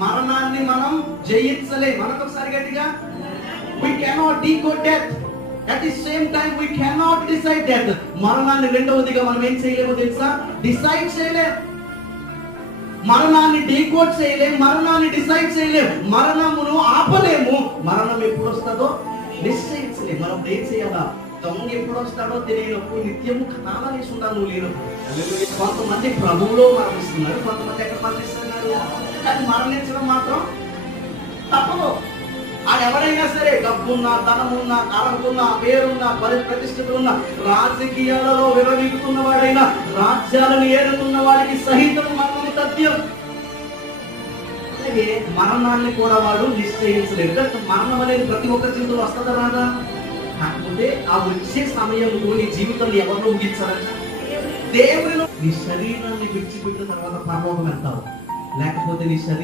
మరణాన్ని మనం జయించలేం. మనకొకసారి గట్టిగా, we cannot decode death. At the same time we cannot decide death. మరణాన్ని రెండవదిగా మనం ఏం చేయలేమో తెలుసా? డిసైడ్ చేయలేం. మరణాన్ని డీకోడ్ చేయలేం, మరణాన్ని డిసైడ్ చేయలేం, మరణమును ఆపలేము. మరణం ఎప్పుడు వస్తుందో నిశ్చయించలేం. మనం ఏం చేయాలా? దొంగ ఎప్పుడు వస్తాడో తెలియనప్పుడు నిత్యము కాలాలేసి ఉండాలి. నువ్వు లేను. కొంతమంది ప్రభువులో మరణిస్తున్నారు, కొంతమంది ఎక్కడ మరణిస్తున్నారు, కానీ మరణించడం మాత్రం తప్పదు. ఎవరైనా సరే, డబ్బున్నా, ధనమున్నా, అర్హున్నా, పేరున్నా, ప్రతిష్ఠితులున్నా, రాజకీయాలలో విరవీగుతున్న వాడైనా, రాజ్యాలను ఏలుతున్న వాడికి సహితం మరణం తథ్యం. అలాగే మరణాన్ని కూడా వాడు నిశ్చయించలేడు. మరణం అనేది ప్రతి ఒక్కరి జీవితంలో వస్తుందా రాదా? కాకపోతే ఆ వచ్చే సమయంలో నీ జీవితంలో ఎవరిలో ముగించాలంట? దేవుడిలో. నీ శరీరాన్ని విడిచిపెట్టిన తర్వాత పరలోకం వెళ్తావు, లేకపోతే నీ శరీరం